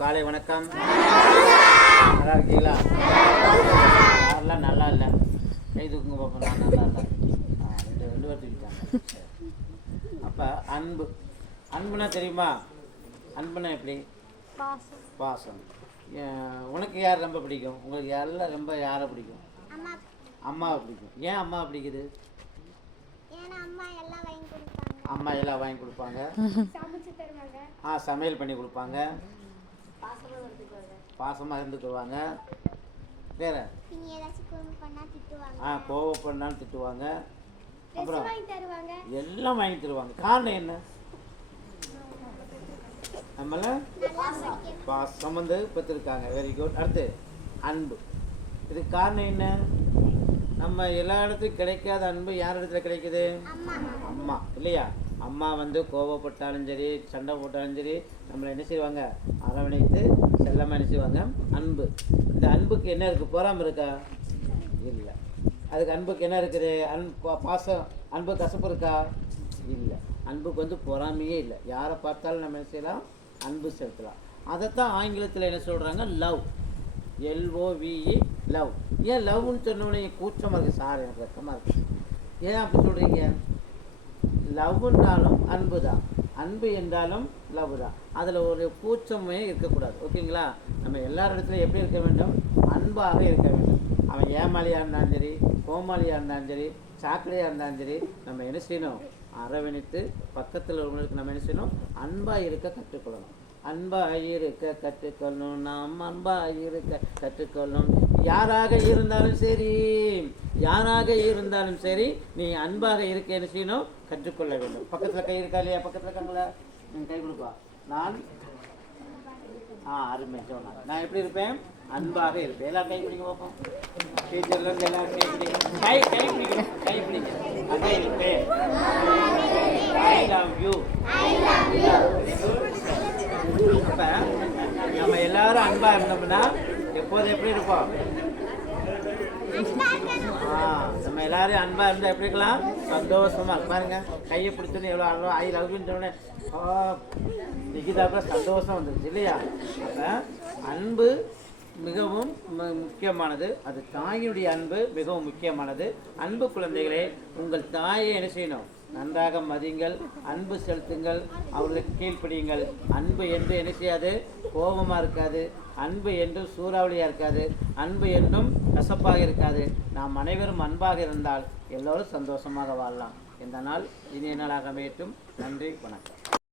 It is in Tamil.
காலை வணக்கம். நல்லா இருக்கீங்களா? யாரெல்லாம் நல்லா இல்லை? கை தூக்குங்க பார்ப்போம் நான் நல்லா இல்லை. ரெண்டு ரெண்டு அப்போ அன்பு. அன்புனா தெரியுமா? அன்புனா எப்படி? பாசம். உனக்கு யார் ரொம்ப பிடிக்கும்? உங்களுக்கு யாரெல்லாம் ரொம்ப யாரை பிடிக்கும்? அம்மா அம்மாவை பிடிக்கும். ஏன் அம்மாவை பிடிக்குது? அம்மா எல்லாம் வாங்கி கொடுப்பாங்க. அம்மா ஆ சமையல் பண்ணி கொடுப்பாங்க. பாசமாக இருந்துக்குவாங்க. வேற? திட்டுவாங்க. ஆ கோவப்படனாலும் திட்டுவாங்க. ட்ரெஸ் அப்புறம் எல்லாம் வாங்கி தருவாங்க. காரணம் என்ன? நம்மள பாசம் வந்து பெற்றிருக்காங்க. வெரி குட் அடுத்து அன்பு. இதுக்கு காரணம் என்ன? நம்ம எல்லா இடத்துலையும் கிடைக்காத அன்பு யார் இடத்துல கிடைக்குது? அம்மா. இல்லையா? அம்மா வந்து கோவப்பட்டாலும் சரி சண்டை போட்டாலும் சரி நம்மளை என்ன செய்வாங்க? அரவணைத்து செல்லமாக என்ன செய்வாங்க? அன்பு. இந்த அன்புக்கு என்ன இருக்குது போகாமல் இருக்கா? இல்லை. அதுக்கு அன்புக்கு என்ன இருக்குது? அன்பு பாசம் அன்பு கசப்பு இருக்கா? இல்லை. அன்புக்கு வந்து பொறாமையே இல்லை. யாரை பார்த்தாலும் நம்ம என்ன செய்யலாம்? அன்பு செலுத்தலாம். அதைத்தான் ஆங்கிலத்தில் என்ன சொல்கிறாங்க லவ். L-O-V-E love. ஏன் லவ்னு சொன்னோடனே கூச்சமாக இருக்குது சார் எனக்கு வெக்கமாக இருக்குது ஏன் அப்படி சொல்கிறீங்க லவ்னாலும் அன்பு தான் அன்பு என்றாலும் லவ் தான் அதில் ஒரு கூச்சமே இருக்கக்கூடாது. ஓகேங்களா? நம்ம எல்லார் இடத்துலையும் எப்படி இருக்க வேண்டும்? அன்பாக இருக்க வேண்டும். அவன் ஏமாளியாக இருந்தாலும் சரி கோமாளியாக இருந்தாலும் சரி சாக்கடையாக இருந்தாலும் சரி நம்ம என்ன செய்யணும்? அரவணைத்து பக்கத்தில் உள்ளவங்களுக்கு நம்ம என்ன செய்யணும்? அன்பாக இருக்க கற்றுக்கொள்ளணும். அன்பாக இருக்க கற்றுக்கொள்ளணும். நாம் அன்பாக இருக்க கற்றுக்கொள்ளணும். யாராக இருந்தாலும் சரி யாராக இருந்தாலும் சரி நீ அன்பாக இருக்க என்ன செய்யணும் கற்றுக்கொள்ள வேண்டும். பக்கத்தில் கை இருக்கா இல்லையா? பக்கத்தில் இருக்காங்களா நீங்கள் கை கொடுப்பா. நான்? ஆ அருமை. சொன்னா நான் எப்படி இருப்பேன்? அன்பாக இருப்பேன். எல்லாம் கை பிடிக்க பார்ப்போம். டீச்சர்ல இருந்து எல்லாரும் கை பிடிக்க கை கை பிடிக்க கை பிடிக்க அதே இருப்பேன். ஐ லவ் யூ இப்போ நம்ம எல்லாரும் அன்பாக இருந்தோம்னா எப்போது எப்படி இருப்போம்? நம்ம எல்லாரும் அன்பா இருந்தா எப்படி இருக்கலாம்? சந்தோஷமா பாருங்க. கையை பிடிச்சோன்னு எவ்வளோ அன்பா ஐ லவ் சொன்னோடனே கூட சந்தோஷம் வந்துருச்சு இல்லையா? அன்பு மிகவும் முக்கியமானது. அது தாயினுடைய அன்பு மிகவும் முக்கியமானது. அன்பு குழந்தைகளே உங்கள் தாயை என்ன செய்யணும்? நன்றாக மதியுங்கள் அன்பு செலுத்துங்கள் அவர்களுக்கு கீழ்ப்படியுங்கள். அன்பு என்று என்ன செய்யாது? கோபமாக இருக்காது. அன்பு என்றும் சூறாவளியாக இருக்காது. அன்பு என்றும் கசப்பாக இருக்காது. நாம் அனைவரும் அன்பாக இருந்தால் எல்லோரும் சந்தோஷமாக வாழலாம். இந்த நாள் இனிய நாளாக அமையட்டும். நன்றி வணக்கம்.